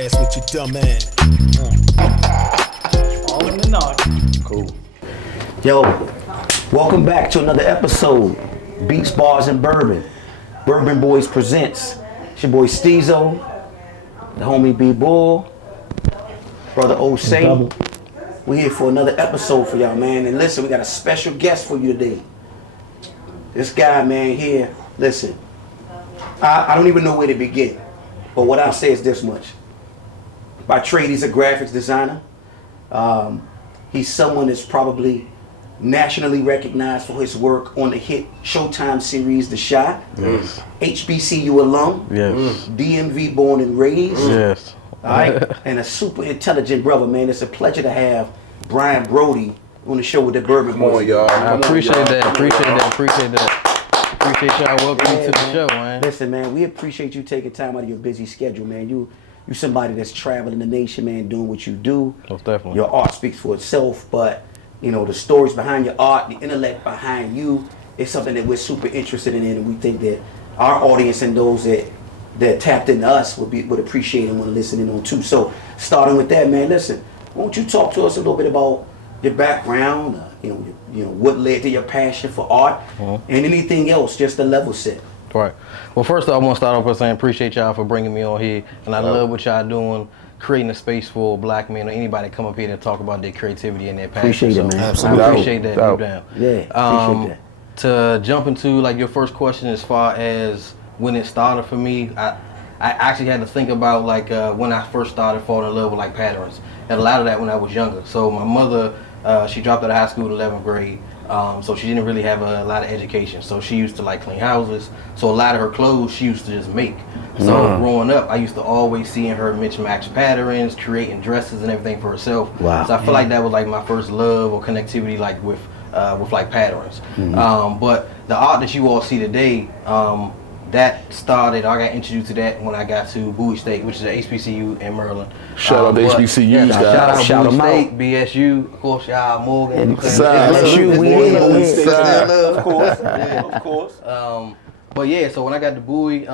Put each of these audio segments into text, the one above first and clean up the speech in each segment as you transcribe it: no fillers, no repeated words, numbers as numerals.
ass with your dumb ass. All in the knot. Cool. Yo, welcome back to another episode. Beats, Bars, and Bourbon. Bourbon Boyz presents. It's your boy Steezo, the homie B Bull, brother O'Shea. We're here for another episode for y'all, man. And listen, we got a special guest for you today. This guy, man, here, listen. I don't even know where to begin. But what I'll say is this much. By trade, he's a graphics designer. He's someone that's probably nationally recognized for his work on the hit Showtime series, The Shot. Yes. HBCU alum. Yes. DMV born and raised. Yes. All right. And a super intelligent brother, man. It's a pleasure to have Brian Brody on the show with the Bourbon Boyz. Come on, y'all. I appreciate that. Appreciate y'all welcoming me to the show, man. Listen, man, we appreciate you taking time out of your busy schedule, man. You somebody that's traveling the nation, man, doing what you do. Most definitely. Your art speaks for itself, but you know the stories behind your art, the intellect behind you, is something that we're super interested in, and we think that our audience and those that tapped into us would appreciate and want to listen in on too. So, starting with that, man, listen, won't you talk to us a little bit about your background, you know what led to your passion for art, and anything else, just a level set. Right. Well, first off, I want to start off by saying appreciate y'all for bringing me on here, and I love what y'all doing, creating a space for black men or anybody to come up here and talk about their creativity and their passion. Appreciate it, man. Absolutely. I appreciate that deep down. Yeah, appreciate that. To jump into like your first question as far as when it started for me, I actually had to think about like when I first started falling in love with like patterns, and a lot of that when I was younger. So my mother, she dropped out of high school in 11th grade. So she didn't really have a lot of education. So she used to like clean houses. So a lot of her clothes she used to just make. So growing up, I used to always seeing her mismatched patterns, creating dresses and everything for herself. Wow. So I feel like that was like my first love or connectivity like with like patterns. But the art that you all see today, that started, I got introduced to that when I got to Bowie State, which is an HBCU in Maryland. Shout out to HBCUs, guys. Shout out Shout Bowie them State, out. BSU, of course, y'all Morgan. LSU, we in. Of course, of course. But yeah, so when I got to Bowie,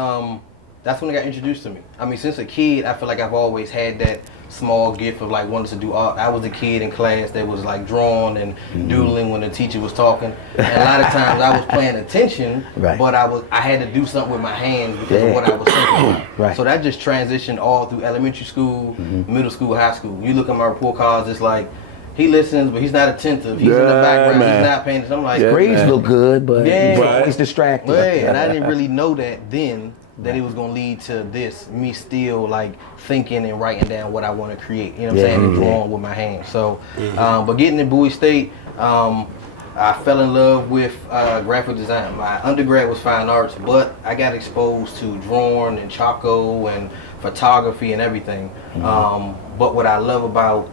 that's when it got introduced to me. I mean, since a kid, I feel like I've always had that small gift of like wanting to do art. I was a kid in class that was like drawing and doodling when the teacher was talking. And a lot of times I was paying attention, but I had to do something with my hands because of what I was thinking. Right. So that just transitioned all through elementary school, middle school, high school. You look at my report cards, it's like, he listens, but he's not attentive. He's in the background, man. he's not paying attention. I'm like, Grades look good, but he's Right. always distracted. and I didn't really know that then, that it was gonna lead to this, me still like thinking and writing down what I want to create, you know what I'm saying, and drawing with my hands. So, but getting to Bowie State, I fell in love with graphic design. My undergrad was fine arts, but I got exposed to drawing and Chaco and photography and everything. But what I love about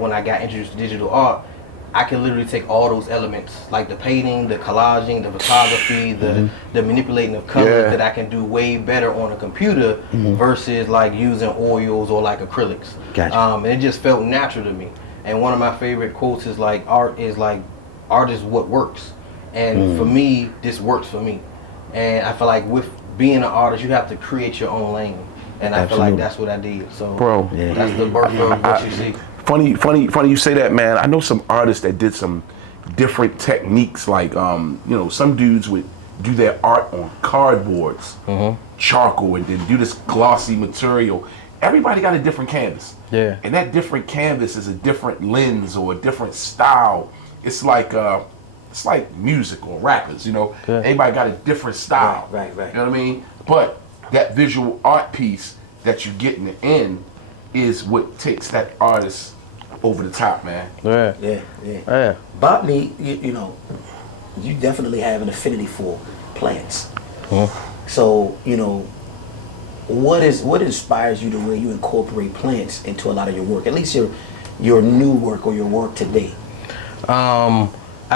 when I got introduced to digital art, I can literally take all those elements, like the painting, the collaging, the photography, the manipulating of colors that I can do way better on a computer versus like using oils or like acrylics. Gotcha. And it just felt natural to me. And one of my favorite quotes is like, art is what works. And for me, this works for me. And I feel like with being an artist, you have to create your own lane. And I feel like that's what I did. So Bro. that's the birth of what you see. Funny you say that, man. I know some artists that did some different techniques, like some dudes would do their art on cardboards, charcoal, and then do this glossy material. Everybody got a different canvas. Yeah. And that different canvas is a different lens or a different style. It's like music or rappers, Everybody got a different style. Right. You know what I mean? But that visual art piece that you get in the end is what takes that artist over the top, man. Yeah. Botany, you definitely have an affinity for plants. So, what inspires you to where you incorporate plants into a lot of your work, at least your new work or your work today? I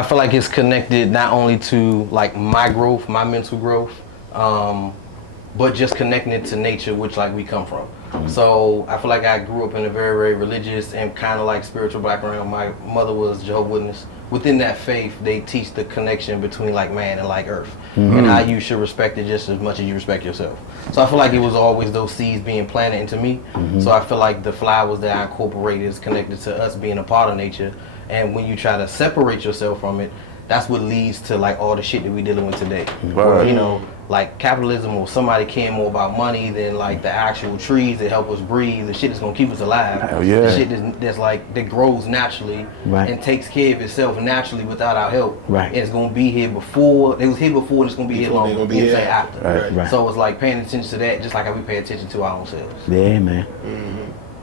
feel like it's connected not only to like my growth, my mental growth, but just connecting it to nature, which like we come from. So I feel like I grew up in a very, very religious and kind of like spiritual background. My mother was Jehovah's Witness. Within that faith, they teach the connection between like man and like earth, and how you should respect it just as much as you respect yourself. So I feel like it was always those seeds being planted into me. So I feel like the flowers that I incorporated is connected to us being a part of nature. And when you try to separate yourself from it, that's what leads to like all the shit that we dealing with today. Where, you know, like capitalism or somebody caring more about money than like the actual trees that help us breathe, the shit that's gonna keep us alive. Hell yeah. The shit that's like that grows naturally and takes care of itself naturally without our help. And it's gonna be here before it was here before, and it's gonna be here long after. So it's like paying attention to that, just like how we pay attention to our own selves. Yeah, man.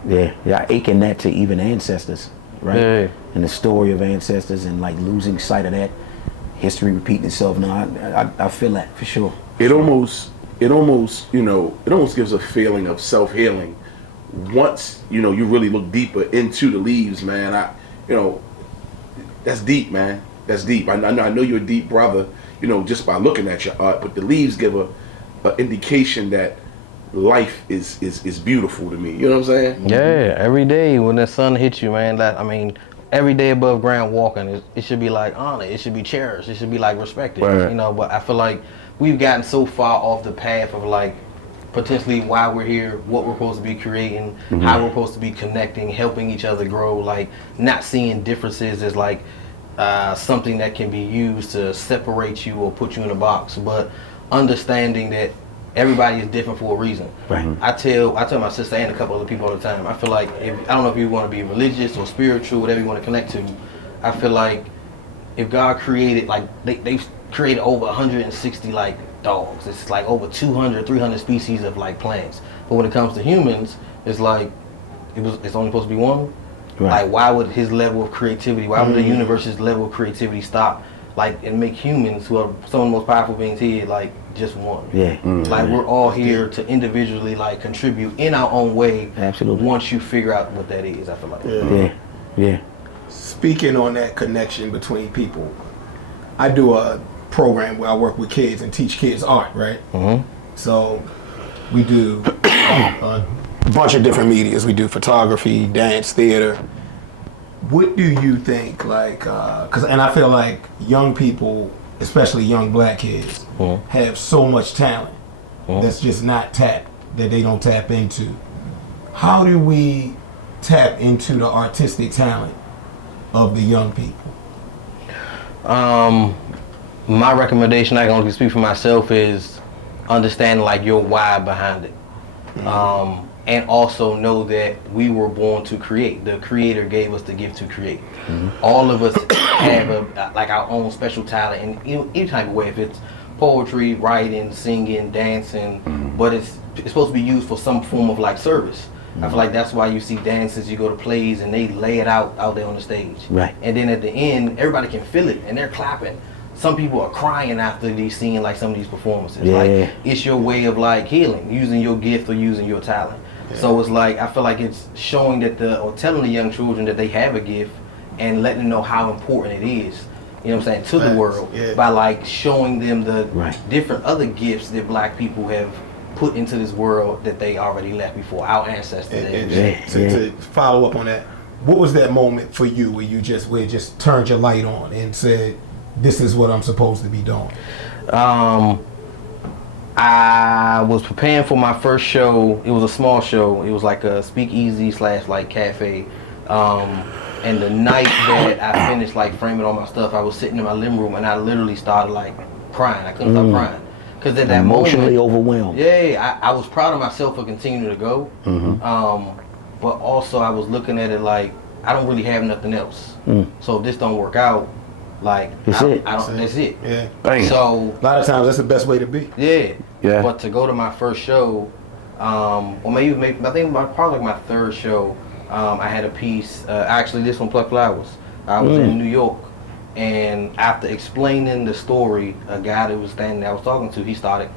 Yeah, aching that to even ancestors, right? And the story of ancestors and like losing sight of that, history repeating itself. No, I feel that for sure. It almost, you know, it almost gives a feeling of self-healing once, you know, you really look deeper into the leaves, man. You know, that's deep, man. That's deep. I know you're a deep brother, you know, just by looking at your art, but the leaves give a indication that life is beautiful to me. You know what I'm saying? Yeah, every day when the sun hits you, man, every day above ground walking, it should be like honored, it should be cherished, it should be like respected, you know. But I feel like we've gotten so far off the path of like potentially why we're here, what we're supposed to be creating, how we're supposed to be connecting, helping each other grow, like not seeing differences as like something that can be used to separate you or put you in a box, but understanding that everybody is different for a reason. I tell my sister and a couple other people all the time, I feel like I don't know if you want to be religious or spiritual, whatever you want to connect to, I feel like if God created, like they've created over 160 like dogs, it's like over 200, 300 species of like plants. But when it comes to humans, it's like it's only supposed to be one. Like why would his level of creativity, why would the universe's level of creativity stop like and make humans, who are some of the most powerful beings here, like just one? Like we're all here to individually like contribute in our own way. Absolutely. Once you figure out what that is, I feel like. Speaking on that connection between people, I do a program where I work with kids and teach kids art, right? So we do a bunch of different medias. We do photography, dance, theater. What do you think, like, and I feel like young people, especially young black kids, have so much talent that's just not tapped, that they don't tap into. How do we tap into the artistic talent of the young people? My recommendation, I can only speak for myself, is understanding like your why behind it. And also know that we were born to create. The creator gave us the gift to create. All of us have like our own special talent in any type of way, if it's poetry, writing, singing, dancing, but it's supposed to be used for some form of like service. I feel like that's why you see dances, you go to plays and they lay it out there on the stage. And then at the end, everybody can feel it and they're clapping. Some people are crying after they seeing like some of these performances. Like it's your way of like healing, using your gift or using your talent. So it's like, I feel like it's showing that or telling the young children that they have a gift and letting them know how important it is, you know what I'm saying, to the world, by like showing them the different other gifts that black people have put into this world that they already left before, our ancestors. To follow up on that, what was that moment for you where it just turned your light on and said, this is what I'm supposed to be doing? I was preparing for my first show. It was a small show. It was like a speakeasy / like cafe. And the night that I finished like framing all my stuff, I was sitting in my living room and I literally started like crying. I couldn't stop crying. Because at that emotionally moment, overwhelmed. I was proud of myself for continuing to go. But also I was looking at it like, I don't really have nothing else. So if this don't work out, like that's it. So a lot of times that's the best way to be. But to go to my first show, or maybe I think probably like my third show, I had a piece. Actually, this one, Pluck Flowers. I was in New York, and after explaining the story, a guy that was standing there, I was talking to, he started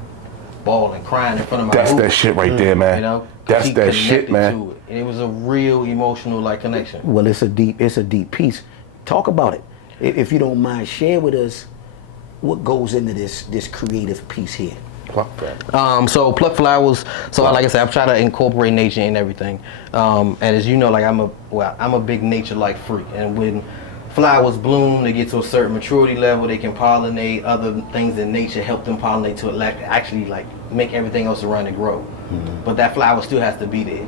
bawling, crying in front of my That's booth. that shit right there, man. You know, that's that shit, man. To it. And it was a real emotional like connection. Well, it's a deep piece. Talk about it. If you don't mind, share with us what goes into this creative piece here. Pluck that. So pluck flowers. So like I said, I try to incorporate nature in everything. And as you know, like I'm a big nature-like freak. And when flowers bloom, they get to a certain maturity level, they can pollinate. Other things in nature help them pollinate to actually like make everything else around it grow. But that flower still has to be there.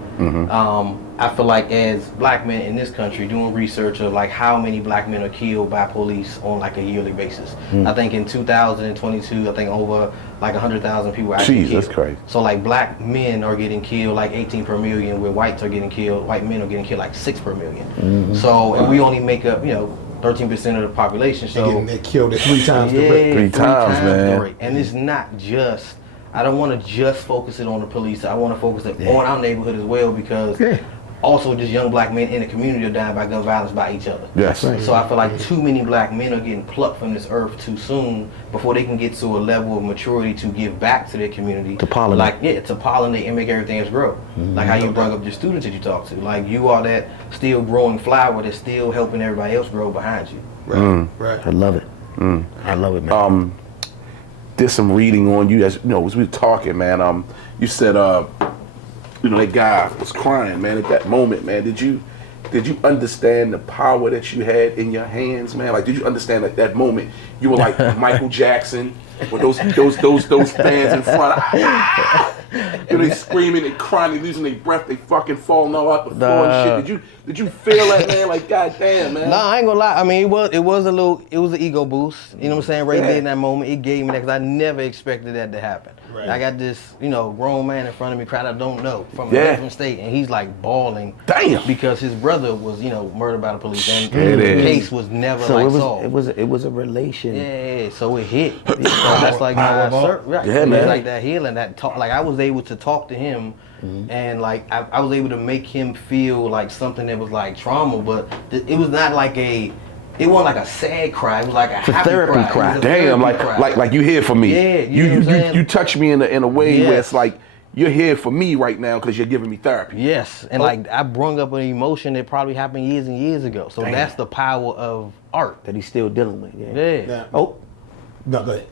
I feel like as black men in this country doing research of like how many black men are killed by police on like a yearly basis. I think in 2022, I think over like 100,000 people are actually killed. That's crazy. So like black men are getting killed like 18 per million, where whites are getting killed, white men are getting killed like 6 per million. So and we only make up, 13% of the population. So They killed it 3 times the rate. Three times, man. the rate. And it's not just, I don't want to just focus it on the police. I want to focus it on our neighborhood as well, because also just young black men in the community are dying by gun violence by each other. Yes. So I feel like too many black men are getting plucked from this earth too soon before they can get to a level of maturity to give back to their community. To pollinate. To pollinate and make everything else grow. Like how you brought up your students that you talk to. Like you are that still growing flower that's still helping everybody else grow behind you. Right. I love it. I love it, man. Did some reading on you, as we were talking, man. You said that guy was crying, man, at that moment, man. Did you understand the power that you had in your hands, man? Like, did you understand at that moment you were like Michael Jackson with those fans in front? They screaming and crying, they losing their breath, they fucking falling all out the floor and shit. Did you feel that, man? Like, goddamn, man. Nah, I ain't gonna lie. I mean, it was an ego boost. You know what I'm saying? Right there in that moment, it gave me that, because I never expected that to happen. Right. I got this, grown man in front of me, crowd I don't know, from a different state, and he's like bawling. Damn. Because his brother was, murdered by the police, and the case was never solved. It was a relation. Yeah, so it hit. So that's like like that healing, that talk. Like I was able to talk to him. And like I was able to make him feel like something that was like trauma, but it was not like it wasn't like a sad cry. It was like a happy therapy cry. Damn, like you here for me. Yeah, you touch me in a way where it's like you're here for me right now because you're giving me therapy. Yes, and like I brung up an emotion that probably happened years and years ago. So that's the power of art that he's still dealing with. Yeah. Oh, no, go ahead.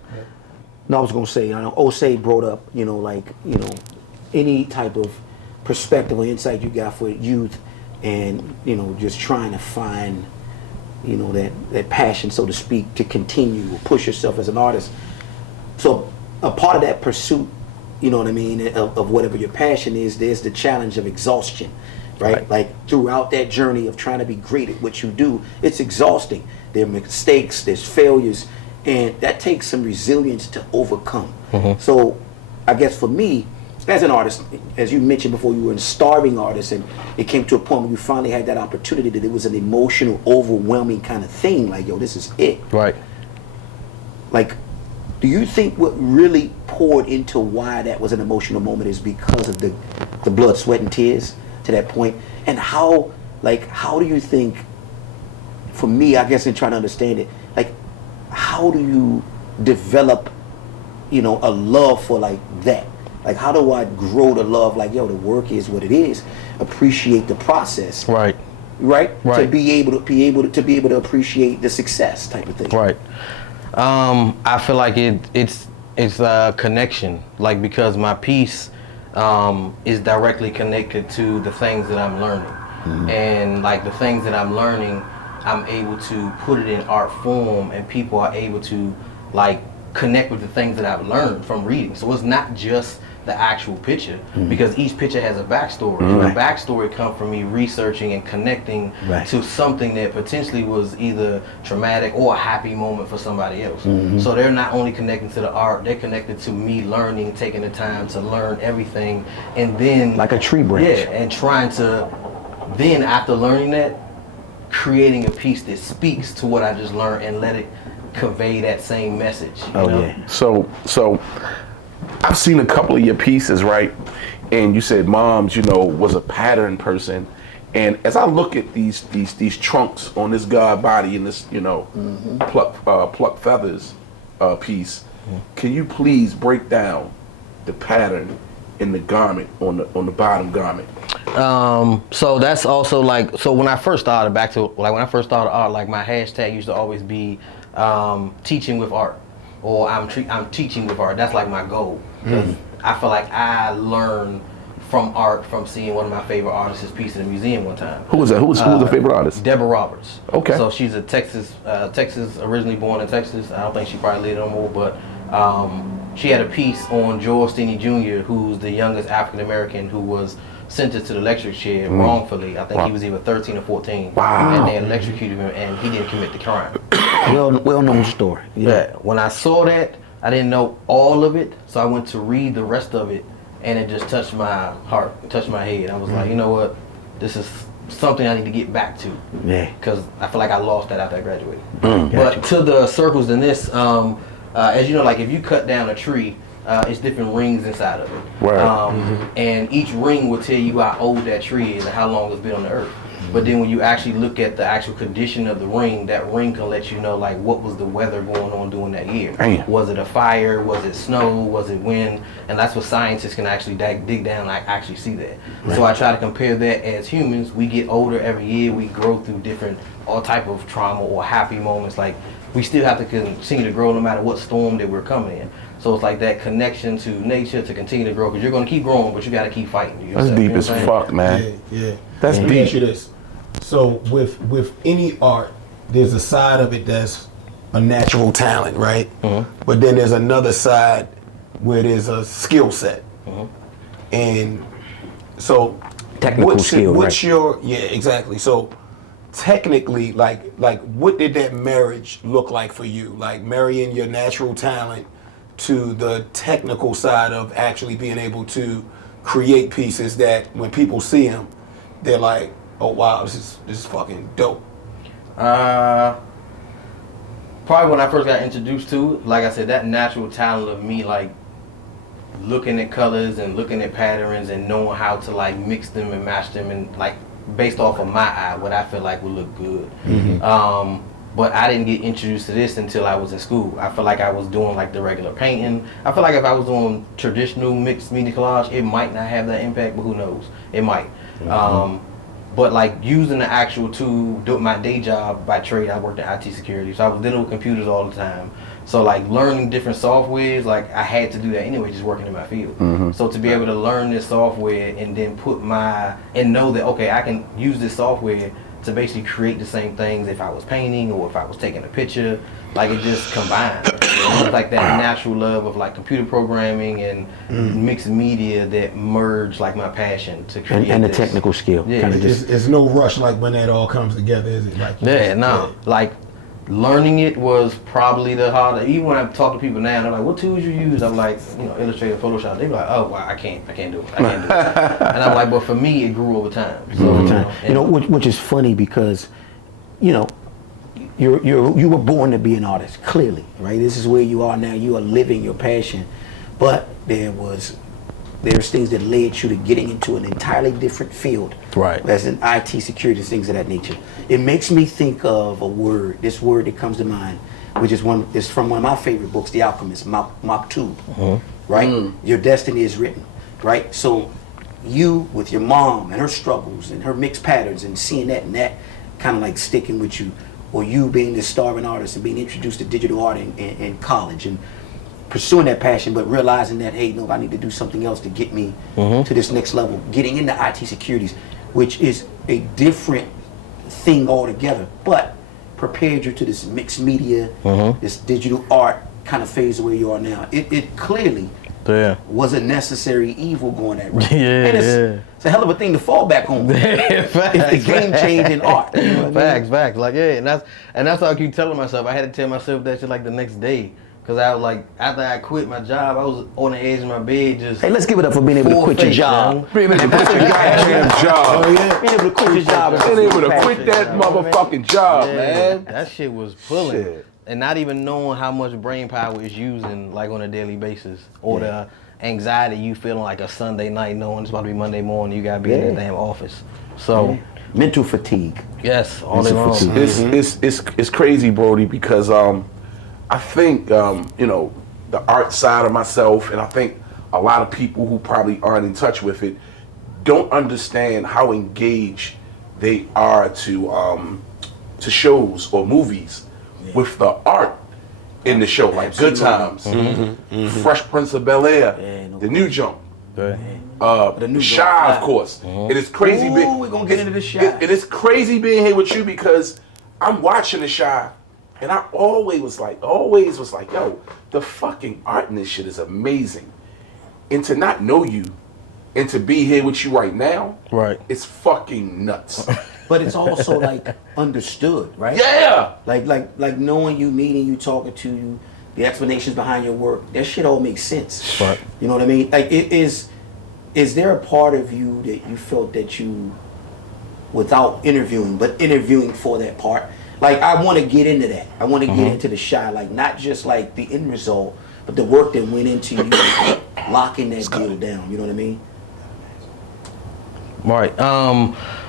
No, I was gonna say, Osei brought up, any type of perspective or insight you got for youth, and just trying to find that passion, so to speak, to continue or push yourself as an artist. So a part of that pursuit, of whatever your passion is, there's the challenge of exhaustion, right? Like throughout that journey of trying to be great at what you do, it's exhausting. There are mistakes, there's failures, and that takes some resilience to overcome. So I guess for me, as an artist, as you mentioned before, you were a starving artist, and it came to a point where you finally had that opportunity, that it was an emotional, overwhelming kind of thing, like, yo, this is it. Right. Like, do you think what really poured into why that was an emotional moment is because of the blood, sweat, and tears to that point? And how do you think, for me, I guess in trying to understand it, like, how do you develop, a love for like that? Like, how do I grow to love, like, yo, the work is what it is. Appreciate the process. Right. To be able to appreciate the success type of thing. Right. I feel like it's a connection, like, because my piece is directly connected to the things that I'm learning, and like the things that I'm learning, I'm able to put it in art form, and people are able to like connect with the things that I've learned from reading. So it's not just the actual picture, because each picture has a backstory. And the backstory comes from me researching and connecting to something that potentially was either traumatic or a happy moment for somebody else. So they're not only connecting to the art, they're connected to me learning, taking the time to learn everything, and then like a tree branch. Yeah, and trying to then, after learning that, creating a piece that speaks to what I just learned and let it convey that same message. You know? Yeah. So I've seen a couple of your pieces, right? And you said Moms, was a pattern person. And as I look at these trunks on this god body and this, pluck feathers piece, can you please break down the pattern in the garment on the bottom garment? So that's also like, so when I first started, when I first started art, like my hashtag used to always be teaching with art, or I'm teaching with art. That's like my goal. because I feel like I learned from art from seeing one of my favorite artists' piece in the museum one time. Who was that? Who was the favorite artist? Deborah Roberts. Okay. So she's a Texas, originally born in Texas. I don't think she probably lived no more, but she had a piece on Joel Stinney Jr., who's the youngest African American who was sentenced to the electric chair wrongfully. I think he was either 13 or 14. Wow. And they electrocuted him, and he didn't commit the crime. Well-known story. Yeah. When I saw that, I didn't know all of it, so I went to read the rest of it, and it just touched my heart, touched my head. I was like, you know what? This is something I need to get back to. Yeah. Because I feel like I lost that after I graduated. But to the circles in this, as you know, like if you cut down a tree, it's different rings inside of it. Right. And each ring will tell you how old that tree is and how long it's been on the earth. But then when you actually look at the actual condition of the ring, that ring can let you know like what was the weather going on during that year. Damn. Was it a fire? Was it snow? Was it wind? And that's what scientists can actually dig down and actually see that. Right. So I try to compare that as humans. We get older every year. We grow through all type of trauma or happy moments. Like we still have to continue to grow no matter what storm that we're coming in. So it's like that connection to nature to continue to grow, because you're going to keep growing, but you got to keep fighting. That's deep as fuck, man. Yeah. That's Let me ask deep. you this. So with any art, there's a side of it that's a natural talent, right? But then there's another side where there's a skill set. And so Technical skill, what's your exactly. So technically, like what did that marriage look like for you? Like marrying your natural talent to the technical side of actually being able to create pieces that when people see them, they're like, oh wow, this is fucking dope. Probably when I first got introduced to it, like I said, that natural talent of me like looking at colors and looking at patterns and knowing how to like mix them and match them and like based off of my eye, what I feel like would look good. But I didn't get introduced to this until I was in school. I feel like I was doing like the regular painting. I feel like if I was doing traditional mixed media collage, it might not have that impact, but who knows? It might. But like using the actual tool, my day job by trade, I worked in IT security, so I was dealing with computers all the time. So like learning different softwares, like I had to do that anyway, just working in my field. So to be able to learn this software and then know that, okay, I can use this software to basically create the same things if I was painting or if I was taking a picture, like it just combined. It was like that natural love of like computer programming and mixed media that merged like my passion to create and the this. technical skill. Yeah. Kind of just It's no rush like when that all comes together, is it? Like like learning it was probably the hardest. Even when I talk to people now, they're like, "What tools you use?" I'm like, Illustrator, Photoshop. They be like, "Oh, wow, I can't do it. I can't do it." And I'm like, "But for me, it grew over time." So, which is funny because, you were born to be an artist, clearly, right? This is where you are now. You are living your passion, but there's things that led you to getting into an entirely different field, right? As in IT security, things of that nature. It makes me think of this word that comes to mind, which is from one of my favorite books, The Alchemist, Maktub, right? Your destiny is written, right? So you, with your mom and her struggles and her mixed patterns and seeing that and that kind of like sticking with you, or you being this starving artist and being introduced to digital art in college and pursuing that passion, but realizing that, hey, no, I need to do something else to get me to this next level, getting into IT securities, which is a different thing altogether, but prepared you to this mixed media, this digital art kind of phase where you are now. It clearly was a necessary evil going that route. And it's a hell of a thing to fall back on. It's the game changing art. You know what I mean? Facts. Like, and that's how I keep telling myself. I had to tell myself that shit like the next day. Cause I was like, after I quit my job, I was on the edge of my bed just. Hey, let's give it up for being able to quit your job. Being able to quit your goddamn job. Being able to quit your job. Being able to quit that motherfucking job, man. That shit was pulling. And not even knowing how much brain power it's using like on a daily basis. Or the anxiety you feeling like a Sunday night knowing it's about to be Monday morning, you gotta be in the damn office. So mental fatigue. Yes, all day long. It's crazy, Brody, because I think, the art side of myself, and I think a lot of people who probably aren't in touch with it don't understand how engaged they are to shows or movies with the art in the show, like Good Times, Fresh Prince of Bel-Air, the new jump. The new Shy, of course. It is crazy. We're gonna get into the Shy. It is crazy being here with you because I'm watching the Shy, and I always was like, yo, the fucking art in this shit is amazing. And to not know you, and to be here with you right now, it's fucking nuts. But it's also like understood, right? Yeah. Like knowing you, meeting you, talking to you, the explanations behind your work, that shit all makes sense. Right. You know what I mean? Like is there a part of you that you felt that you, without interviewing, but interviewing for that part? Like I want to get into that. I want to get into the Shy, like not just like the end result, but the work that went into you locking that deal down. You know what I mean? Right.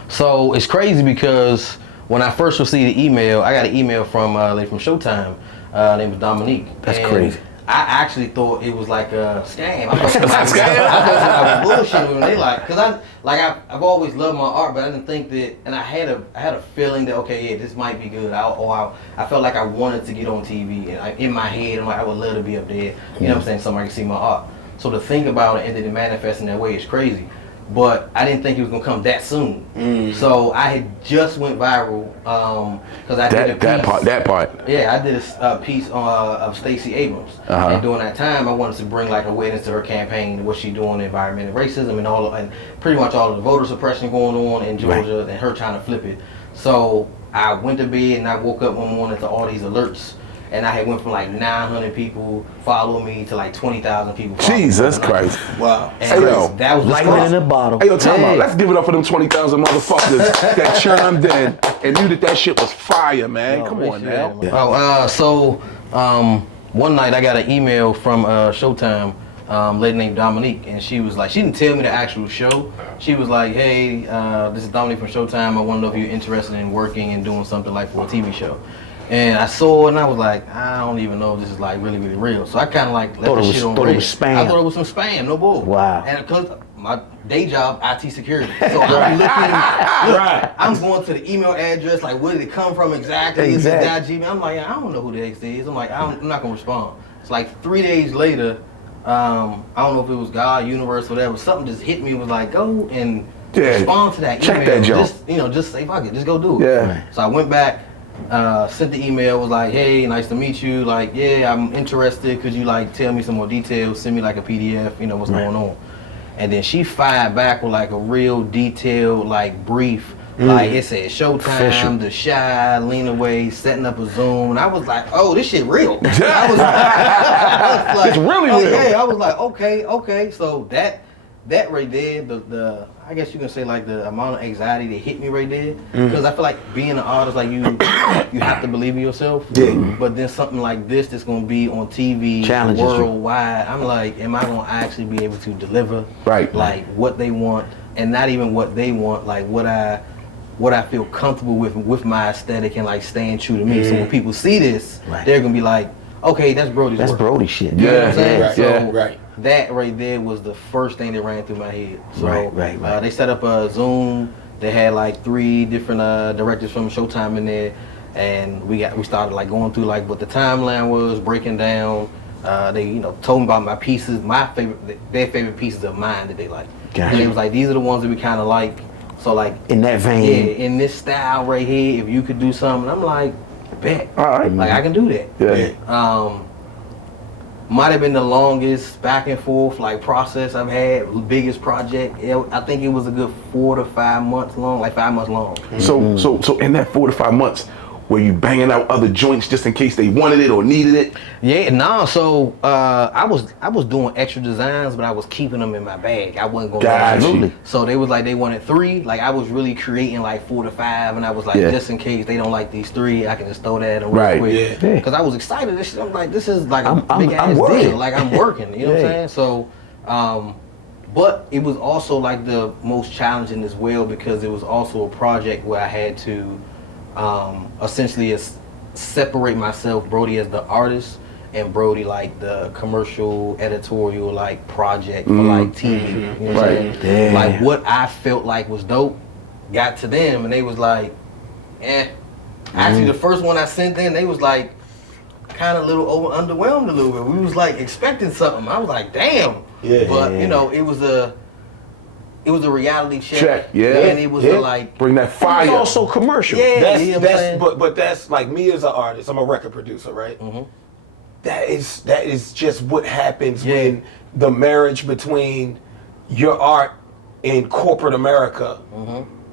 So it's crazy because when I first received the email, I got an email from a lady from Showtime. Name was Dominique. That's crazy. I actually thought it was like a scam. I thought somebody was bullshitting when they because I've always loved my art, but I didn't think that, and I had a feeling that okay, yeah, this might be good. I felt like I wanted to get on TV, and in my head, I'm like, I would love to be up there. You know what I'm saying? Somebody can see my art. So to think about it and then to manifest in that way is crazy. But I didn't think it was gonna come that soon. So I had just went viral because I did a piece. That part. Yeah, I did a piece of Stacey Abrams, and during that time, I wanted to bring like awareness to her campaign, what she doing, environmental racism, and pretty much all of the voter suppression going on in Georgia, and her trying to flip it. So I went to bed and I woke up one morning to all these alerts. And I had went from like 900 people follow me to like 20,000 people follow Jesus me. Christ. Wow. And that was the Lightning in a bottle. Hey, yo, time out. Let's give it up for them 20,000 motherfuckers that chimed in and knew that shit was fire, man. Come on now. One night I got an email from Showtime, lady named Dominique, and she was like, she didn't tell me the actual show. She was like, hey, this is Dominique from Showtime. I want to know if you're interested in working and doing something like for a TV show. And I saw it and I was like, I don't even know if this is like really, really real. So I kind of like let the shit on read. It was spam. I thought it was some spam, no bull. Wow. And because my day job, IT security. So I'm looking, I'm going to the email address, like where did it come from exactly? Is it .gmail? I'm like, I don't know who the X is. I'm like, I'm not gonna respond. It's like 3 days later, I don't know if it was God, universe, whatever, something just hit me, was like, go and respond to that email. Check that jump. Just say fuck it, just go do it. Yeah. So I went back, sent the email, was like, hey, nice to meet you, like, yeah, I'm interested, could you like tell me some more details, send me like a PDF, you know, what's going on. And then she fired back with like a real detailed like brief, like it said Showtime, The Shy, Lena Waithe, setting up a Zoom, and I was like, oh, this shit real. I was like, it's really real. Yeah, I was like, okay, so that right there, the I guess you can say like the amount of anxiety that hit me right there, because I feel like being an artist, like you have to believe in yourself. But then something like this that's gonna be on TV worldwide, I'm like, am I gonna actually be able to deliver like what they want, and not even what they want, like what I feel comfortable with my aesthetic and like staying true to me. So when people see this, they're gonna be like, okay, that's Brody's work. Brody shit. You know what I'm saying? Right. That right there was the first thing that ran through my head. So they set up a Zoom. They had like 3 different directors from Showtime in there, and we started like going through like what the timeline was, breaking down. They told me about my pieces, their favorite pieces of mine that they like. And it was like, these are the ones that we kind of like. So like in that vein, in this style right here, if you could do something, I'm like, bet. All right, like I can do that. Might have been the longest back and forth like process I've had, biggest project. I think it was a good 4 to 5 months long, like 5 months long. So in that 4 to 5 months, were you banging out other joints just in case they wanted it or needed it? Yeah, no. So I was doing extra designs, but I was keeping them in my bag. I wasn't going. Absolutely. So they was like they wanted 3. Like I was really creating like 4 to 5, and I was like, just in case they don't like these 3, I can just throw that in real quick. Because I was excited. I'm like, this is like a big ass deal. Like I'm working. You know what I'm saying? So, but it was also like the most challenging as well, because it was also a project where I had to essentially separate myself, Brody as the artist, and Brody like the commercial editorial like project for like TV. You know what I'm saying? Like what I felt like was dope got to them, and they was like, Actually, the first one I sent in, they was like, kind of a little underwhelmed a little bit. We was like expecting something. I was like, damn. Yeah. But you know, it was a reality check. Yeah. And it was a, like, bring that fire. It's also commercial. Yeah. You know what I'm saying? But that's like me as an artist. I'm a record producer, right? Mm-hmm. That is just what happens when the marriage between your art and corporate America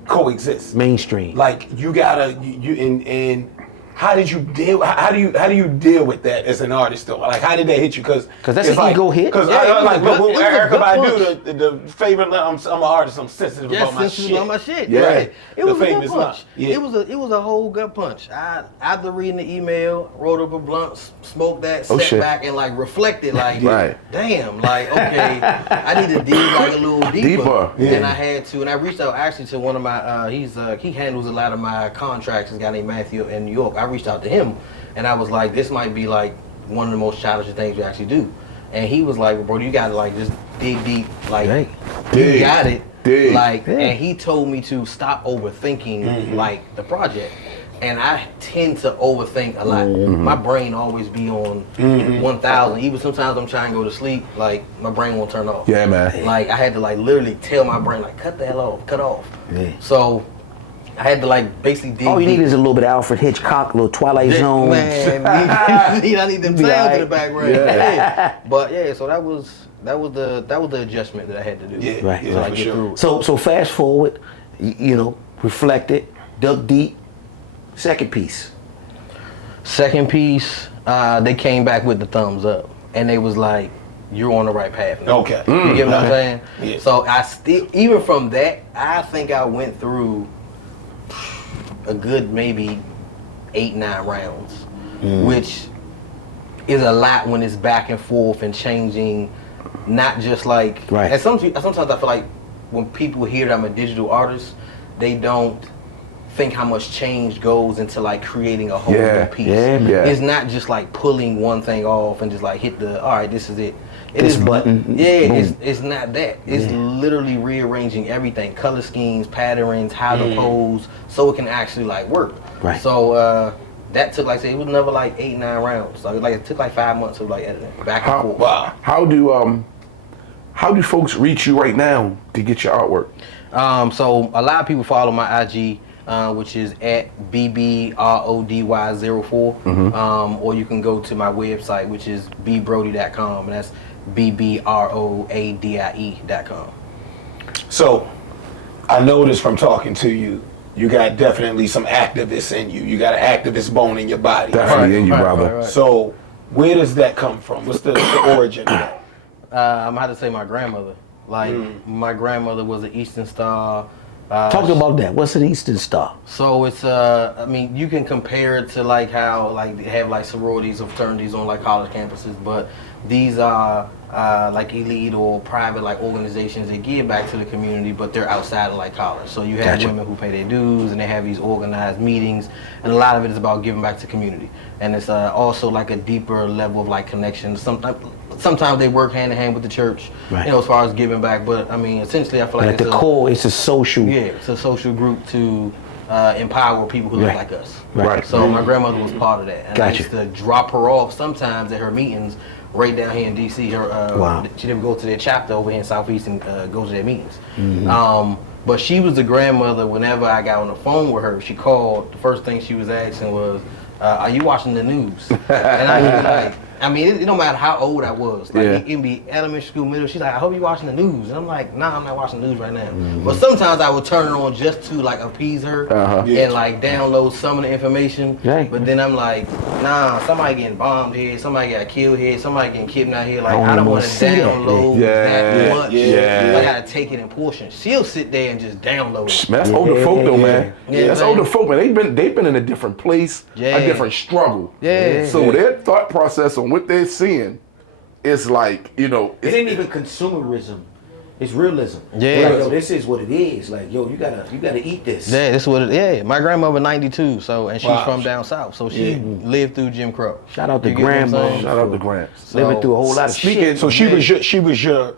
coexists. Mainstream. Like you gotta and how did you deal? How do you deal with that as an artist though? Like how did that hit you? Because that's an ego hit. Because Erica Badu, the favorite. I'm an artist. I'm sensitive about my shit. About my shit. Yeah. Right. It was a gut famous punch. line. Yeah. It was a whole gut punch. After reading the email, wrote up a blunt, smoked that, sat back and like reflected like, damn, like okay, I need to dig like a little deeper. And I had to, and I reached out actually to one of my he handles a lot of my contracts. This guy named Matthew in New York. I reached out to him and I was like, this might be like one of the most challenging things we actually do. And he was like, bro, you gotta like just dig deep, like you got it. Like, and he told me to stop overthinking like the project. And I tend to overthink a lot. My brain always be on 1,000. Even sometimes I'm trying to go to sleep, like my brain won't turn off. Yeah, man. Like I had to like literally tell my brain like cut the hell off, cut off. Yeah. So I had to like basically dig All you deep. need is a little bit of Alfred Hitchcock, a little Twilight Zone. Man, I need them sounds in the background. Yeah. But yeah, so that was the adjustment that I had to do. Yeah, Right, yeah, right. for sure. So fast forward, you know, reflected, dug deep. Second piece. Second piece, they came back with the thumbs up, and they was like, "You're on the right path now." Okay. You get what I'm saying? Yeah. So I still, even from that, I think I went through a good maybe 8-9 rounds, which is a lot when it's back and forth and changing, not just like. Right. And sometimes I feel like when people hear that I'm a digital artist, they don't think how much change goes into like creating a whole new piece. Yeah. It's not just like pulling one thing off and just like hit the, all right, this is it. This button. Yeah, Boom. it's not that. It's literally rearranging everything, color schemes, patterns, how to pose, so it can actually like work. Right. So that took like, say, it was another like 8-9 rounds. So like it took like 5 months of like editing back and forth. Wow. How do folks reach you right now to get your artwork? So a lot of people follow my IG, which is at BBRODY04. Or you can go to my website, which is bbrody.com, and that's BBROADIE.com. So, I noticed from talking to you, you got definitely some activists in you. You got an activist bone in your body. Definitely in you, brother. Right. So, where does that come from? What's the origin of that? I'm gonna have to say my grandmother. Like my grandmother was an Eastern Star. Talk about that. What's an Eastern Star? So it's I mean, you can compare it to like how like they have like sororities or fraternities on like college campuses, but these are like elite or private like organizations that give back to the community, but they're outside of like college. So you have women who pay their dues, and they have these organized meetings, and a lot of it is about giving back to community. And it's also like a deeper level of like connection. Sometimes they work hand in hand with the church, right, you know, as far as giving back. But I mean, essentially, I feel like at the core, it's a social. Yeah, it's a social group to empower people who look like us. Right. So my grandmother was part of that, and I used to drop her off sometimes at her meetings right down here in DC. She didn't go to their chapter over here in Southeast and go to their meetings. But she was the grandmother. Whenever I got on the phone with her, she called. The first thing she was asking was, "Are you watching the news?" And I was like, I mean, it don't matter how old I was. Like, it can be elementary school, middle. She's like, "I hope you're watching the news." And I'm like, "Nah, I'm not watching the news right now." But sometimes I would turn it on just to like appease her and like download some of the information. But then I'm like, nah, somebody getting bombed here, somebody got killed here, somebody getting kidnapped here. Like, I don't want to download that much. I gotta take it in portions. She'll sit there and just download it. Man, that's older folk though, man. That's older folk, man. They've been in a different place, a different struggle. So their thought process on what they're seeing is like, you know, it ain't even consumerism. It's realism. Like, yo, this is what it is. Like, yo, you gotta eat this. Yeah, this is what it is. Yeah, my grandmother 92, so, and she's from down south, so she lived through Jim Crow. Shout out to grandma. Shout out to Gramps. Living through a whole lot of shit. So she was your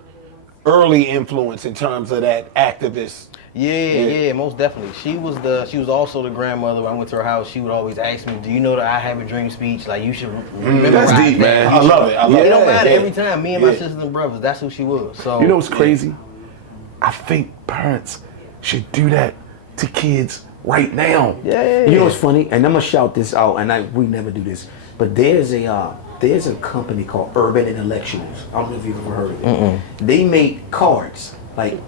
early influence in terms of that activist. Yeah, most definitely. She was also the grandmother. When I went to her house, she would always ask me, "Do you know that I have a dream speech? Like you should remember." That's deep, man. I love it. I love It it. don't matter Yeah. every time. Me and my sisters and brothers, that's who she was. So You know what's crazy? I think parents should do that to kids right now. You know what's funny? And I'm gonna shout this out. And we never do this, but there's a company called Urban Intellectuals. I don't know if you've ever heard of it. They make cards, like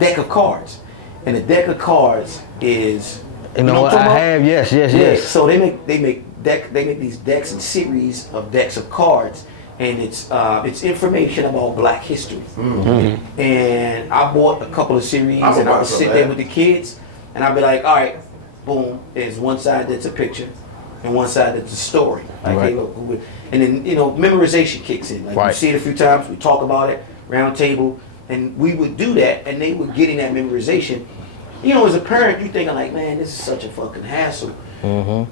deck of cards, and a deck of cards is. you know what I'm I talking have? Yes. Yeah, so they make these decks and series of decks of cards, and it's information about Black history. And I bought a couple of series, and I would sit there with the kids, and I'd be like, all right, boom. There's one side that's a picture, and one side that's a story. Like, hey, look, and then memorization kicks in. Like you see it a few times, we talk about it, round table, and we would do that, and they would get in that memorization. As a parent, you thinking like, man, this is such a fucking hassle.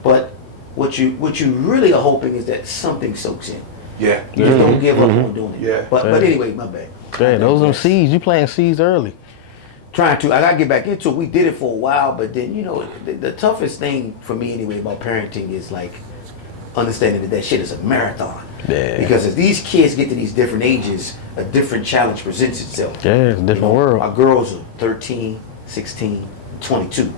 But what you really are hoping is that something soaks in. Yeah. You just don't give up on doing it. Yeah. But anyway, my bad. Yeah, those are them seeds. You planting seeds early. Trying to. I gotta get back into it. We did it for a while, but then the toughest thing for me anyway about parenting is like understanding that shit is a marathon. Yeah. Because as these kids get to these different ages, a different challenge presents itself. Yeah, it's a different world. My girls are 13, 16, 22.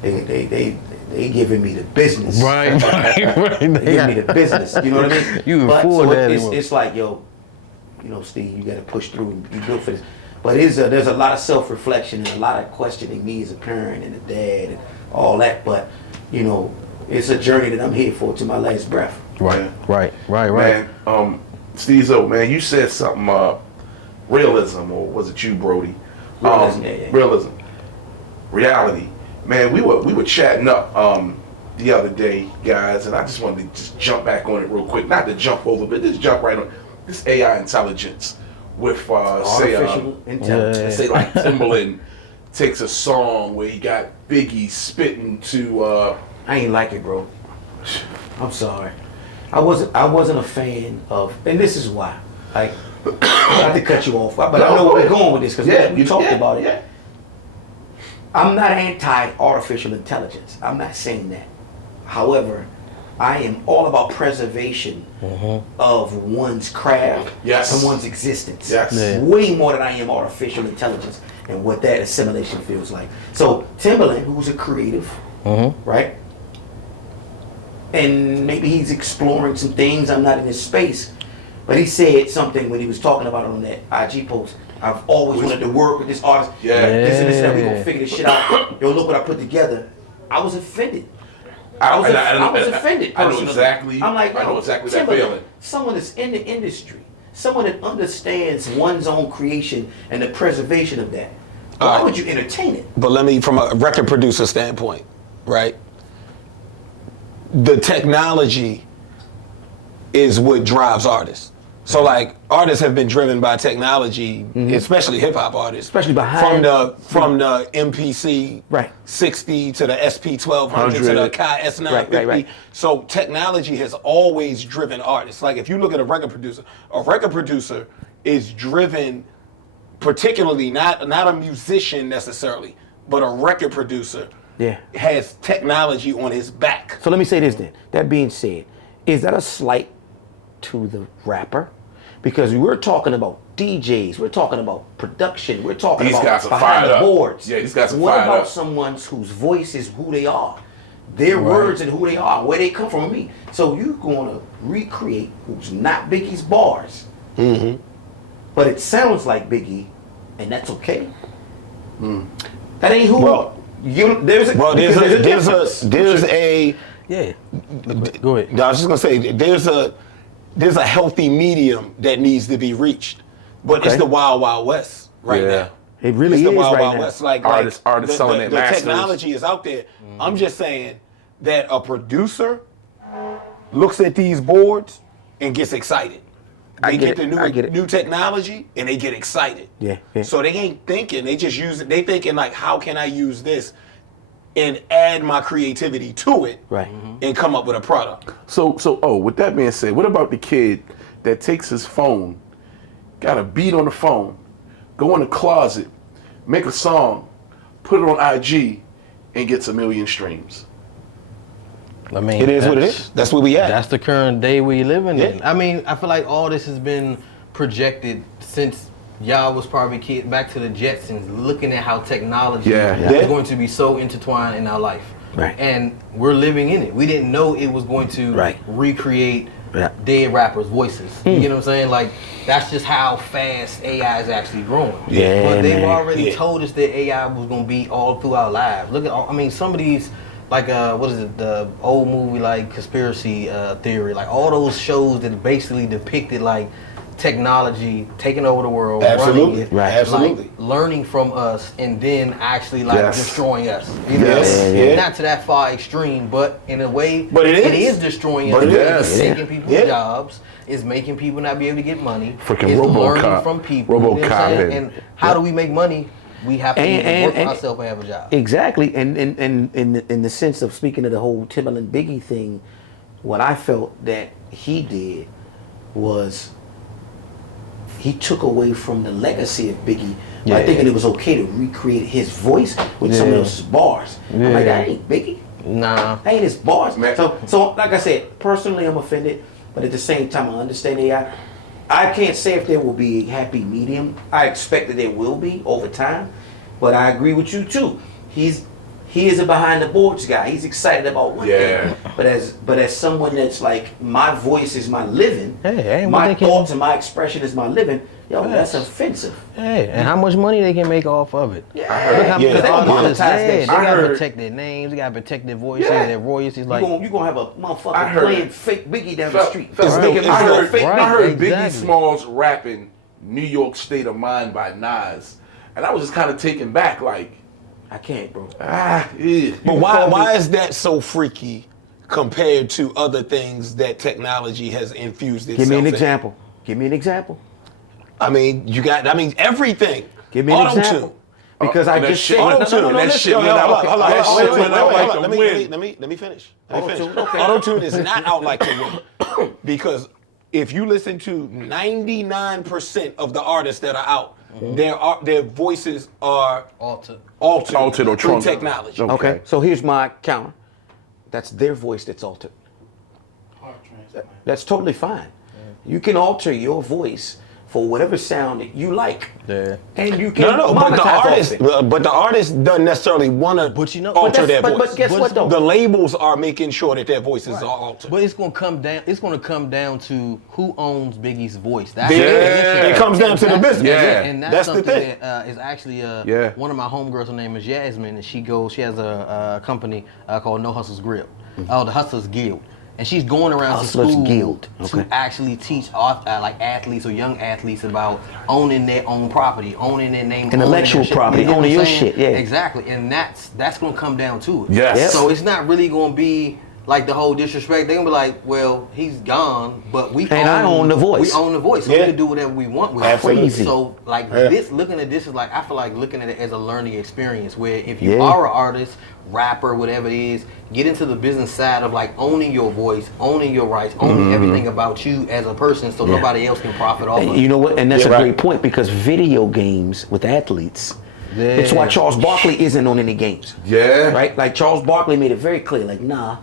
They giving me the business. Right. They give me the business. You know what I mean? You but fool so that it's like, yo, Steve, you got to push through and you built for this. But there's a lot of self-reflection and a lot of questioning me as a parent and a dad and all that. But it's a journey that I'm here for to my last breath. Right. Man, Steve-O, man, you said something, realism, or was it you, Brody? Realism, Realism. Reality. Man, we were chatting up the other day, guys, and I just wanted to just jump back on it real quick. Not to jump over, but just jump right on this AI intelligence with Artificial intelligence. say like Timbaland takes a song where he got Biggie spitting to I ain't like it, bro. I'm sorry. I wasn't a fan of, and this is why. Like, not to cut you off, but I know where we're going with this because we talked about it. Yeah. I'm not anti-artificial intelligence. I'm not saying that. However, I am all about preservation of one's craft and one's existence. Yes. Yeah. Way more than I am artificial intelligence and what that assimilation feels like. So Timbaland, who's a creative, right? And maybe he's exploring some things. I'm not in his space. But he said something when he was talking about it on that IG post. I've always wanted to work with this artist. This and this and that. We're going to figure this shit out. Yo, look what I put together. I was offended. I was offended. I know exactly. I'm like, I know exactly that Timbaland, feeling. someone that's in the industry, someone that understands one's own creation and the preservation of that. Why would you entertain it? But let me, from a record producer standpoint, right? The technology is what drives artists. So like artists have been driven by technology, especially hip hop artists, Especially behind from the MPC 60 to the SP 1200 to the Kai S950. Right. So technology has always driven artists. Like if you look at a record producer is driven particularly not a musician necessarily, but a record producer has technology on his back. So let me say this then. That being said, is that a slight to the rapper? Because we're talking about DJs, we're talking about production, we're talking These guys about are fired behind the up. boards. Yeah, these guys are what fired about up. someone whose voice is who they are? Their words and who they are, where they come from me. So you're going to recreate who's not Biggie's bars, but it sounds like Biggie, and that's okay. That ain't who. Well, there's a Go ahead. Mm-hmm. I was just gonna say there's a healthy medium that needs to be reached, but it's the Wild Wild West right now. It really It's the is Wild right Wild now. West. Like Artists selling their the masters. technology is out there. I'm just saying that a producer looks at these boards and gets excited. They get the new technology and they get excited. Yeah. So they ain't thinking, they just use it. They thinking like, how can I use this and add my creativity to it and come up with a product. So with that being said, what about the kid that takes his phone, got a beat on the phone, go in the closet, make a song, put it on IG, and gets 1 million streams. I mean, It is what it is. That's where we at. That's the current day we living in. Yeah. I mean, I feel like all this has been projected since y'all was probably kids, back to the Jetsons, looking at how technology is going to be so intertwined in our life. Right. And we're living in it. We didn't know it was going to recreate dead rappers' voices. You know what I'm saying? Like, that's just how fast AI is actually growing. Yeah, But they've man. already told us that AI was going to be all through our lives. Look at all, I mean, some of these, like, what is it, the old movie, like, Conspiracy Theory, like, all those shows that basically depicted, like, technology taking over the world, Absolutely. running it, Absolutely. like, learning from us, and then actually, like, destroying us. You know? Yes. Not to that far extreme, but in a way, But it is. destroying But us. it It's is. taking people's Yeah. jobs. It's making people not be able to get money. Freaking it's learning RoboCop. from people. You know what I'm RoboCop saying? and- And how do we make money? We have to work for ourselves and have a job. Exactly, and in the sense of speaking of the whole Timbaland Biggie thing, what I felt that he did was he took away from the legacy of Biggie by thinking it was okay to recreate his voice with someone else's bars. I'm like, that ain't Biggie. Nah. That ain't his bars. Man. So like I said, personally I'm offended, but at the same time I understand AI. I can't say if there will be a happy medium. I expect that there will be over time, but I agree with you too. He is a behind the boards guy. He's excited about one thing, but as someone that's like, my voice is my living, my thoughts and my expression is my living. Yo, that's offensive. Hey, and how much money they can make off of it? Yeah, Look how because they gonna monetize that they shit. gotta protect their names, they gotta protect their voices, their royalties. Like, You gonna have a motherfucker I heard- playing fake Biggie down the street. I heard, fake I heard Biggie exactly. Smalls rapping New York State of Mind by Nas. And I was just kind of taken back, like, I can't, bro. But why is that so freaky compared to other things that technology has infused itself Give me an in? example. Give me an example. I mean, everything. Give me an Auto-tune. example. Because I and that just shit said went- Auto-tune. and that Listen, shit yo, went out. hold on, That hold on, shit wait, went out wait, like hold on. the Let me wind. finish. Let me finish. Auto-tune, okay. Auto-tune is not out like the wind. Because if you listen to 99% of the artists that are out, their voices are altered or through trumped. technology. Okay, so here's my counter. That's their voice that's altered. That's totally fine. You can alter your voice for whatever sound that you like. Yeah. And you can No, but monetize off it. the artist doesn't necessarily want to alter their voice. But guess what though? The labels are making sure that their voices are altered. But it's gonna come down. It's gonna come down to who owns Biggie's voice. That's It comes down to the business. Yeah. and That's the something thing. that is actually Yeah. one of my homegirls. Her name is Yasmin, and she has a company called No Hustlers Grill. Oh, the Hustlers Guild. And she's going around Hustlers to school Guild. to actually teach like athletes or young athletes about owning their own property, owning their name, Intellectual owning their shit. property, You know what owning I'm your saying? shit, yeah. Exactly, and that's gonna come down to it. Yes. Yep. So it's not really gonna be like the whole disrespect. They're gonna be like, well, he's gone, but I own the voice. We own the voice, so we can do whatever we want with Absolutely. it. So like looking at this is like, I feel like looking at it as a learning experience where if you are an artist, rapper, whatever it is, get into the business side of like owning your voice, owning your rights, owning everything about you as a person, so nobody else can profit off of it. You know what? And that's a great point, because video games with athletes, it's why Charles Barkley isn't on any games. Yeah. Right? Like Charles Barkley made it very clear, like, nah,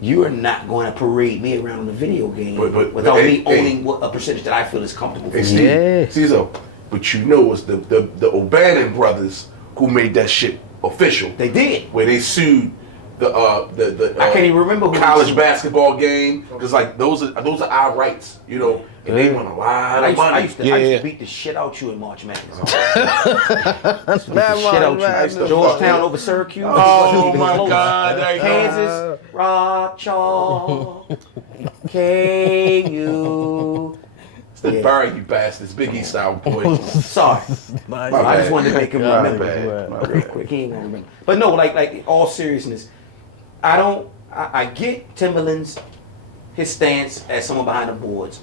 you are not going to parade me around in a video game without me owning a percentage that I feel is comfortable for me. Caesar, but you know it's the O'Bannon brothers who made that shit official. They did. Where they sued the I can't even remember who college they sued. basketball game, because like those are our rights, you know, and they want a lot of money. I used to beat the shit out you in March Madness. Georgetown over Syracuse. Oh my God! There you go. Kansas, Rock Chalk, KU. It's the bury you bastards, Biggie style boys. Sorry, My I bad. just wanted to make him My remember. bad. My Real bad. quick, he ain't gonna remember. But no, like all seriousness, I get Timbaland's his stance as someone behind the boards.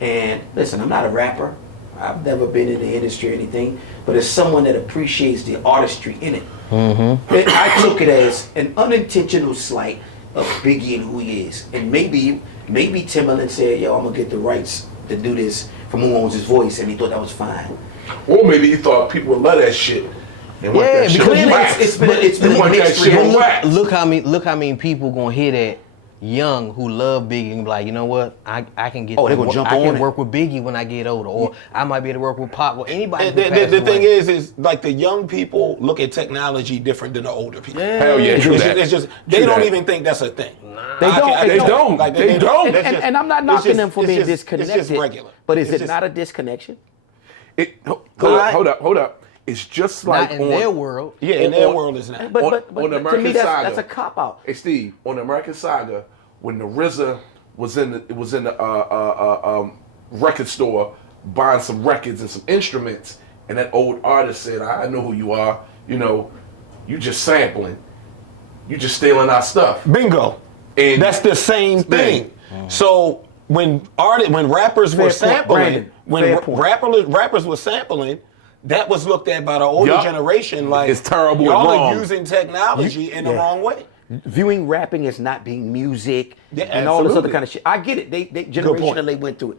And listen, I'm not a rapper. I've never been in the industry or anything, but as someone that appreciates the artistry in it, I took it as an unintentional slight of Biggie and who he is. And maybe Timbaland said, yo, I'm gonna get the rights to do this from who owns his voice, and he thought that was fine. Or maybe he thought people would love that shit. They want that shit because wax. it's been You want that mixed shit reality. wax. Look how many people gonna hear that young who love Biggie and be like, you know what, I can get. Oh, they gonna jump I on can it. work with Biggie when I get older, or I might be able to work with Pop or anybody. And who passed the thing away. is like the young people look at technology different than the older people. Hell yeah, true that. It's just they True don't that. even think that's a thing. They don't. They don't. Like, They don't. It's just- And I'm not it's knocking just- them for it's being just- disconnected. It's just regular. But is It's it just- not a disconnection? Hold up. It's just like Not in their world. Yeah, in their world is not. But, On- but, on but to American me, Saga. that's a cop out. Hey Steve, on the American Saga, when the RZA was in the record store buying some records and some instruments, and that old artist said, "I know who you are. You know, you just sampling, you just stealing our stuff." Bingo. And That's the same thing. So when rappers were Fair point, sampling, Brandon. when Fair point. rappers were sampling, that was looked at by the older Yup. generation like It's terrible and y'all wrong. are using technology in the Yeah. wrong way. Viewing rapping as not being music Yeah, and all this other absolutely. kind of shit. I get it. They point. generationally went through it.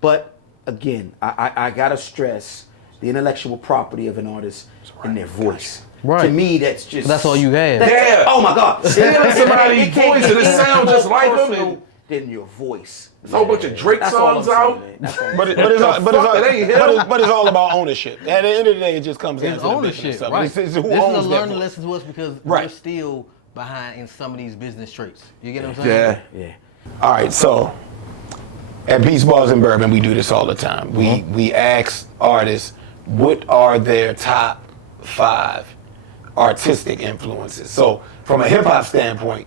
But again, I gotta stress the intellectual property of an artist and their voice. Right. To me, that's just That's all you have. Yeah. Oh my God. Yeah, somebody's It can't voice be and it any sound more just like them personal and- than your voice. There's a whole bunch of Drake That's all I'm songs saying, out. man. That's all I'm But saying. it's all about ownership. At the end of the day, it just comes down It's to the ownership, business of it. right? It's who This is owns a that learning voice. lesson to us because Right. we're still behind in some of these business traits. You get what I'm saying? Yeah. Yeah. All right, so at Beats, Bars, and Bourbon, we do this all the time. We ask artists what are their top 5 artistic influences. So from a hip hop standpoint,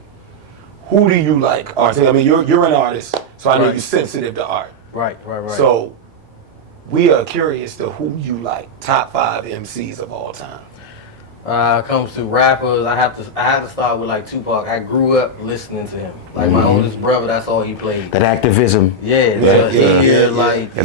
who do you like? I mean, you're an artist, so I know Right. you're sensitive to art. Right. So we are curious to who you like. Top 5 MCs of all time. Comes to rappers, I have to start with like Tupac. I grew up listening to him. Like my oldest brother, that's all he played. That activism. Yeah. And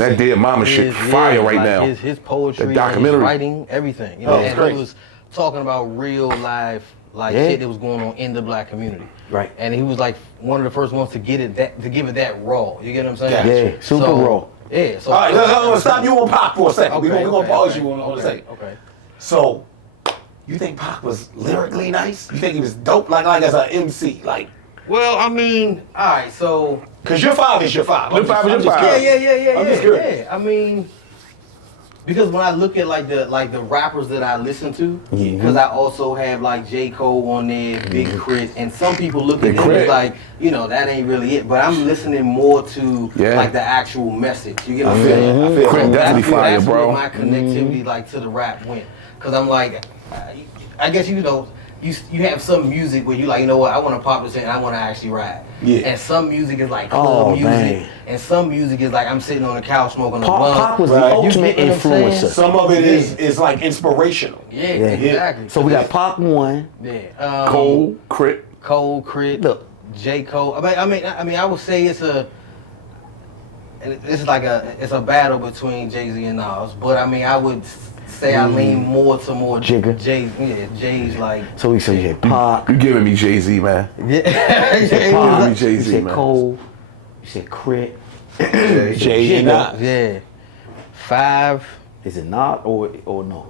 that dead mama shit fire right now. His poetry, The documentary. his writing, everything. You know, it's and great. he was talking about real life, like Yeah. shit that was going on in the black community. Right. And he was like one of the first ones to give it that raw. You get what I'm saying? Gotcha. Yeah, super raw. Yeah. So All right, let's stop you on Pac for a second. Okay, We're going to pause you on a okay, second. Okay. So, you think Pac was lyrically nice? You think he was dope, like as an MC, like? Well, I mean, all right, so Cause your 5 is your 5. Your 5 is your 5. yeah. I'm just curious. Yeah. I mean, because when I look at like the rappers that I listen to, because I also have like J. Cole on there, Big Crit, and some people look at Big them Crit. as like, you know, that ain't really it. But I'm listening more to Yeah. like the actual message. You get what I'm saying? I feel Crit that. definitely fire, that's bro. where my connectivity like to the rap went. Cause I'm like, I guess you know. You have some music where you like, you know what, I want to pop this in and I want to actually rap. Yeah. And some music is like club music. man. And some music is like I'm sitting on the couch smoking a Pac blunt. was Right. the You ultimate get what I'm saying? influencer. Some of it is like inspirational. Yeah, exactly. So we got Pac 1. Yeah. Cole, Crit. Cole, Crit, Look. J. Cole. I mean, I would say it's a battle between Jay-Z and Nas, but I mean, I would say I lean more Jigga. Jay's like. So we said you had Pac. You giving me Jay-Z, man. Yeah. You said Give Pac. me Jay-Z, You said man. Cole. You said Crit. Jay and Jigga. Nas. Yeah. 5. Is it not or no?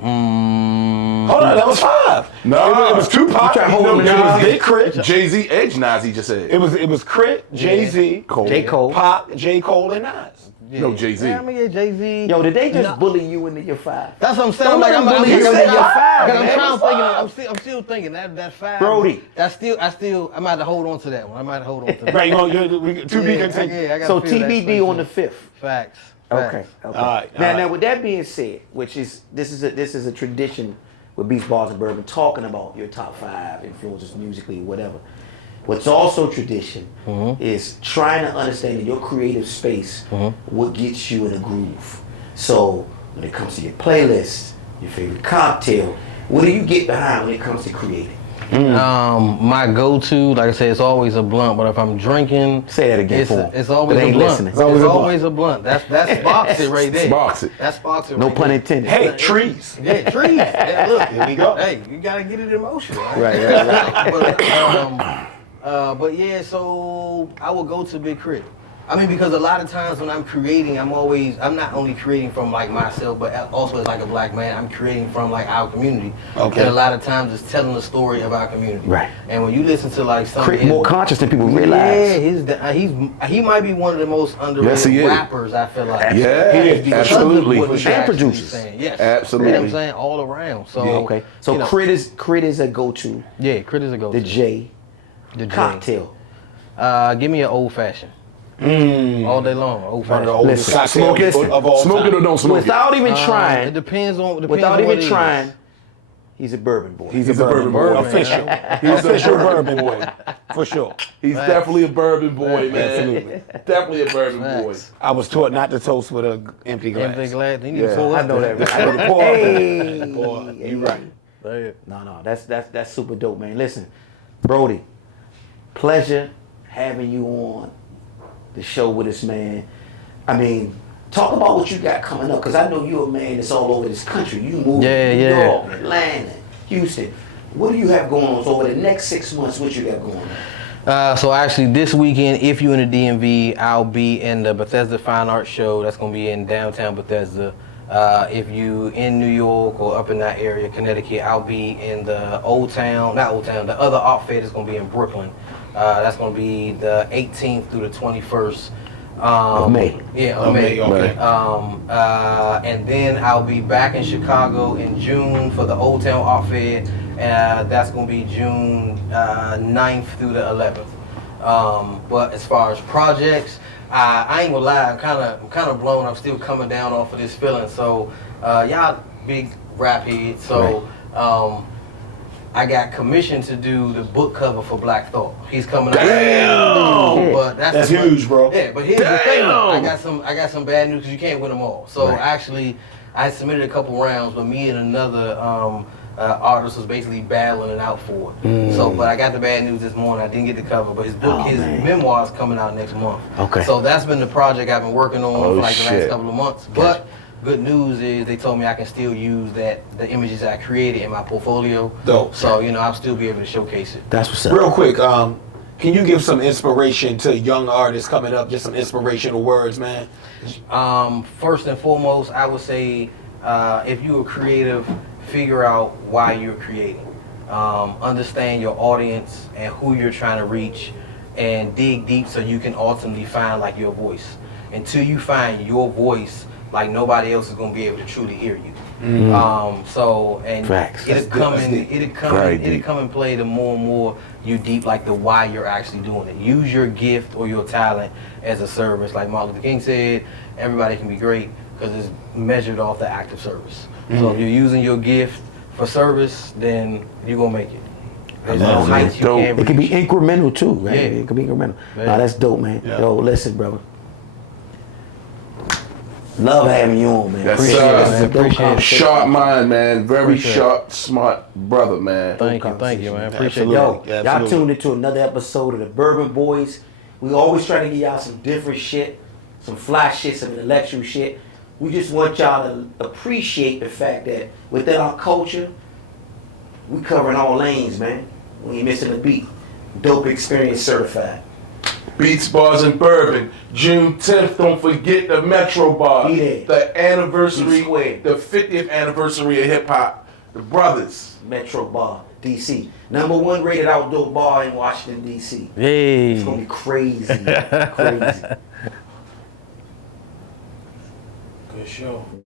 Hold on, that was 5. No. It was Tupac. You try to hold No, him it down. was Big Crit. Jay-Z, Edge, Nas, he just said. It was Crit, Jay-Z, Cole. J. Cole. Pac, J. Cole, and Nas. No, Jay-Z. Yeah, I mean, yeah, Jay-Z. Yo, did they just No. bully you into your 5? That's what I'm saying. Don't Like, let I'm them bully you I'm into your 5, I'm man. trying to think. I'm still thinking that 5. Brody. That's still. I might have to hold on to that one. I might have to hold on to that. Right, to be continued. Yeah, I gotta So feel that TBD space. on the 5th. Facts. Okay. All right, Now, with that being said, which is this is a tradition with Beats, Bars, and Bourbon, talking about your top 5 influences musically, whatever. What's also tradition is trying to understand in your creative space what gets you in a groove. So when it comes to your playlist, your favorite cocktail, what do you get behind when it comes to creating? My go-to, like I said, it's always a blunt. But if I'm drinking, Say that again for 'em. it's always They a ain't blunt. listening. It's always a blunt. That's box it right there. Box it. That's box it. No right pun there. intended. Hey, trees. Yeah, trees. Yeah, look, Here we go. Hey, you gotta get it emotional. Right. But yeah, so I would go to Big Crit. I mean, because a lot of times when I'm creating, I'm not only creating from like myself, but also as like a black man, I'm creating from like our community. Okay. And a lot of times it's telling the story of our community. Right. And when you listen to like some of his, More conscious than people realize. Yeah, he might be one of the most underrated Yes, he is. rappers, I feel like. Yeah, Because of absolutely. what he's And actually producers. saying. Yes. Absolutely. You know what I'm saying? All around. So Okay. So you know, Crit is a go-to. yeah, Crit is a go-to. The J. The J. Cocktail. Give me an old fashioned. All day long, old One of the fashioned. oldest Listen, Smoke it. cocktails of all Smoke time. it or don't smoke Without even It trying, depends on without what even it is. trying, he's a bourbon boy. He's a bourbon boy. Official. He's Official bourbon boy. For sure. He's definitely a bourbon boy, man. Absolutely. Definitely a bourbon boy. Facts. I was taught not to toast with an empty glass. Empty glass. You need Yeah, to pull I up know there. that. I need to pour. Hey. Pour. You right. Yeah. No, that's super dope, man. Listen, Brody, pleasure having you on the show with us, man. I mean, talk about what you got coming up, because I know you're a man that's all over this country. You move Yeah, New yeah. York, Atlanta, Houston. What do you have going on? So over the next 6 months, what you got going on? So actually, this weekend, if you're in the DMV, I'll be in the Bethesda Fine Arts Show. That's gonna be in downtown Bethesda. If you in New York or up in that area, Connecticut, I'll be in the not Old Town. The other art fair is gonna be in Brooklyn. That's gonna be the 18th through the 21st. Of May. Yeah, of May. Okay. And then I'll be back in Chicago in June for the Old Town Art Fair. That's going to be June 9th through the 11th. But as far as projects, I ain't gonna lie, I'm kind of blown. I'm still coming down off of this feeling. So y'all big rap heads. So I got commissioned to do the book cover for Black Thought. He's coming out. Damn! But That's huge, bro. Yeah, but here's the thing though. Damn! I got some bad news because you can't win them all. So actually, I submitted a couple rounds, but me and another artist was basically battling it out for it. So, but I got the bad news this morning. I didn't get the cover, but his book, his memoir is coming out next month. Okay. So that's been the project I've been working on for like the shit. last couple of months. But good news is they told me I can still use the images I created in my portfolio. Dope. So I'll still be able to showcase it. That's what's up. Real quick, can you give some inspiration to young artists coming up? Just some inspirational words, man. First and foremost, I would say if you're a creative, figure out why you're creating. Understand your audience and who you're trying to reach, and dig deep so you can ultimately find like your voice. Until you find your voice, like nobody else is gonna be able to truly hear you. Facts. It'll come Very and play the more and more you deep like the why you're actually doing it. Use your gift or your talent as a service. Like Martin Luther King said, everybody can be great because it's measured off the act of service. So if you're using your gift for service, then you're gonna make it. There's no love it, man. heights you can't It can be reach. incremental too, right? Yeah. It can be incremental. Yeah. Nah, that's dope, man. Yeah. Yo, listen, brother. Love having you on, man. Yes, Appreciate sir. it. This is a dope Appreciate it. conversation. Sharp mind, man. Very Appreciate it. sharp, smart brother, man. Thank you, man. Appreciate Absolutely. it. Yo, Yeah, y'all absolutely. tuned into another episode of the Bourbon Boys. We always try to give y'all some different shit, some fly shit, some intellectual shit. We just want y'all to appreciate the fact that within our culture, we covering all lanes, man. We ain't missing a beat. Dope experience certified. Beats, Bars, and Bourbon. June 10th, don't forget the Metro Bar. Be there. The anniversary, Be square. the 50th anniversary of hip hop. The brothers. Metro Bar, DC. #1 rated outdoor bar in Washington, DC. Hey. It's gonna be crazy. Crazy. Good show.